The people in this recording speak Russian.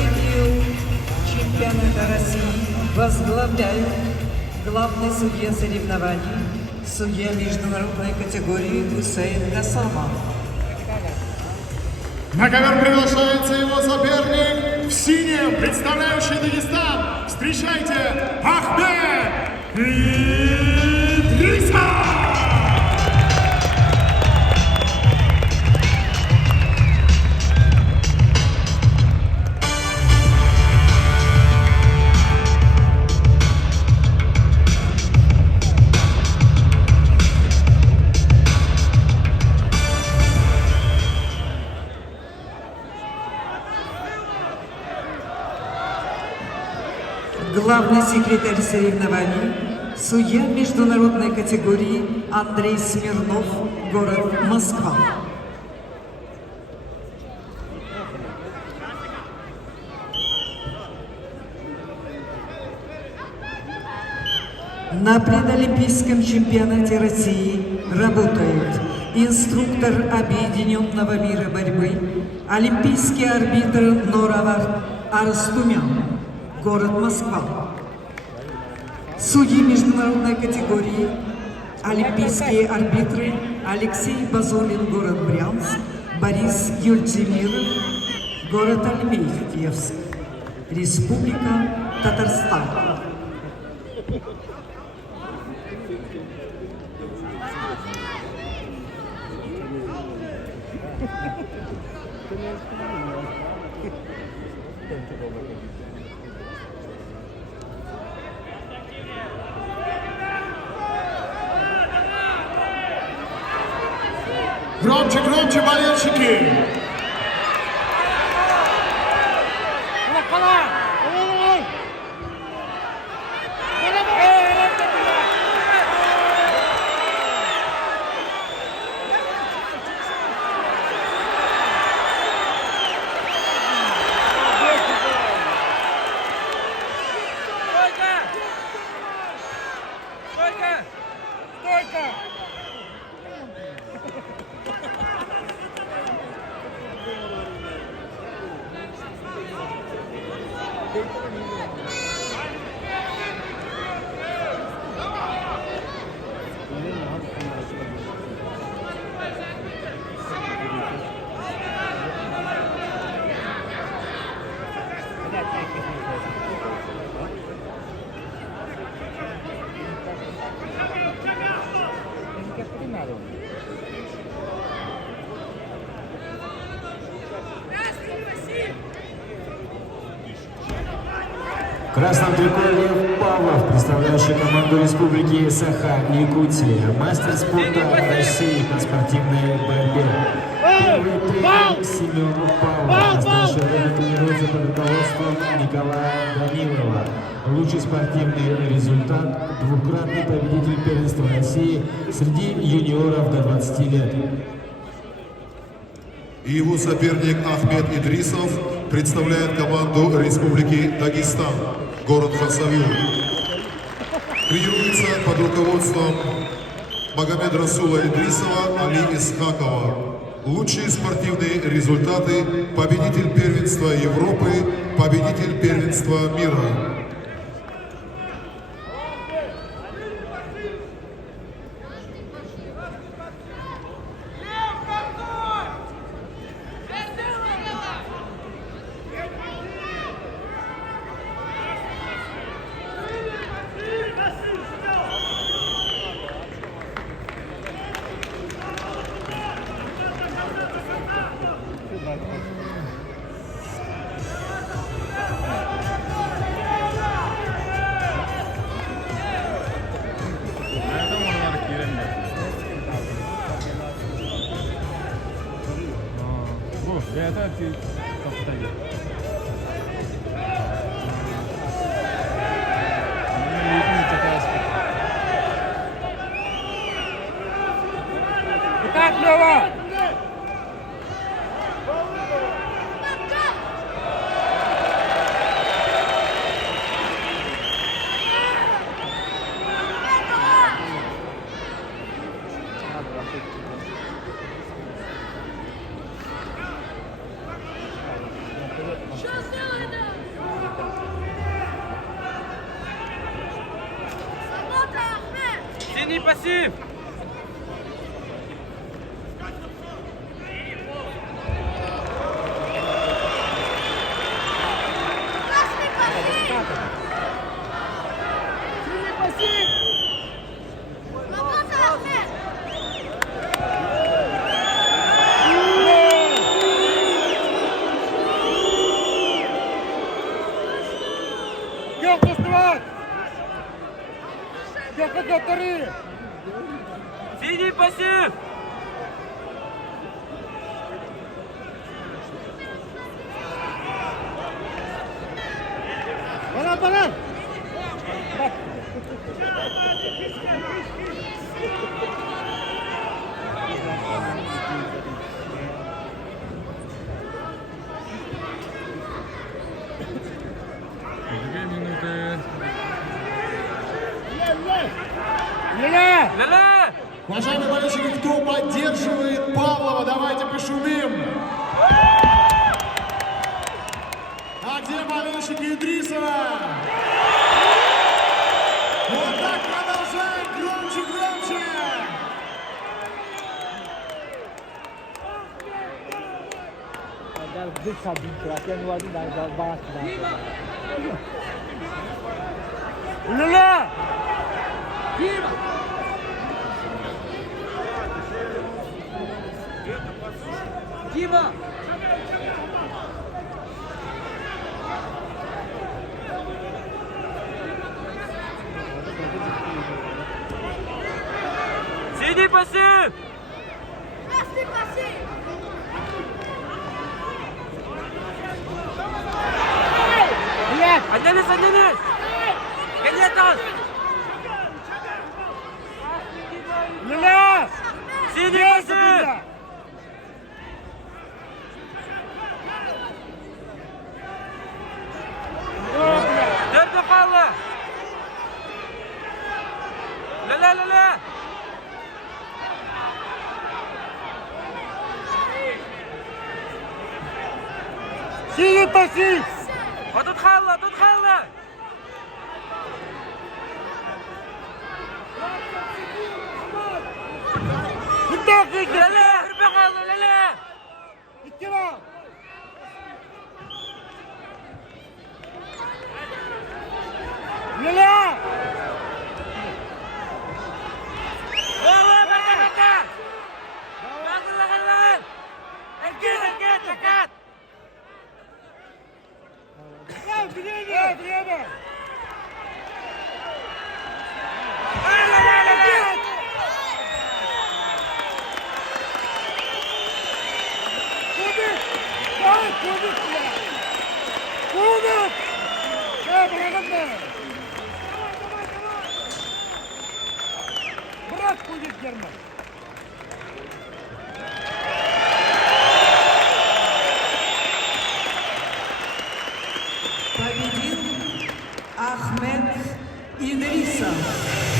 третью чемпионата России возглавляю главный судья соревнований, судья международной категории Гусейн Гасамов. На ковер приглашается его соперник в синем, представляющий Дагестан. Встречайте, Ахмед Идрисов! Главный секретарь соревнований, судья международной категории Андрей Смирнов, город Москва. На предолимпийском чемпионате России работают инструктор Объединенного мира борьбы, олимпийский арбитр Норавар Арстумян, город Москва. Судьи международной категории, олимпийские арбитры Алексей Базулин, город Брянск, Борис Юльчемиров, город Альметьевск, Республика Татарстан. Громче, громче, болельщики! В красном трико Лев Павлов, представляющий команду Республики Саха-Якутия, мастер спорта России по спортивной борьбе. Первый тренер Семен Павлов, настоящее время тренируется под руководством Николая Данилова. Лучший спортивный результат – двукратный победитель первенства России среди юниоров до 20 лет. И его соперник Ахмед Идрисов представляет команду Республики Дагестан, город Хасавюр. Тренируется под руководством Магомед Расула Идрисова, Али Исхакова. Лучшие спортивные результаты – победитель первенства Европы, победитель первенства мира. Синий пассив! Георг, успевай! Георг, идет вторые! Синий пассив! Банан! Лиля! Ля-ля! Уважаемые болельщики, кто поддерживает Павлова, давайте пошумим! А где болельщики Идрисова? Вот так продолжаем, громче! Лиля! Дима! Синий пассив! Красный пассив! Отнялись! Конец! Лиля! Синий пассив! Дерби Павла! Ля-ля-ля-ля! Синий пассив! Тут Халла! Вдохните! Ля-ля! Дерби Халла! Ля-ля! Иттива! Лиля! Время! Кубик! Брат будет Герман! Победил Ахмед Идрисов.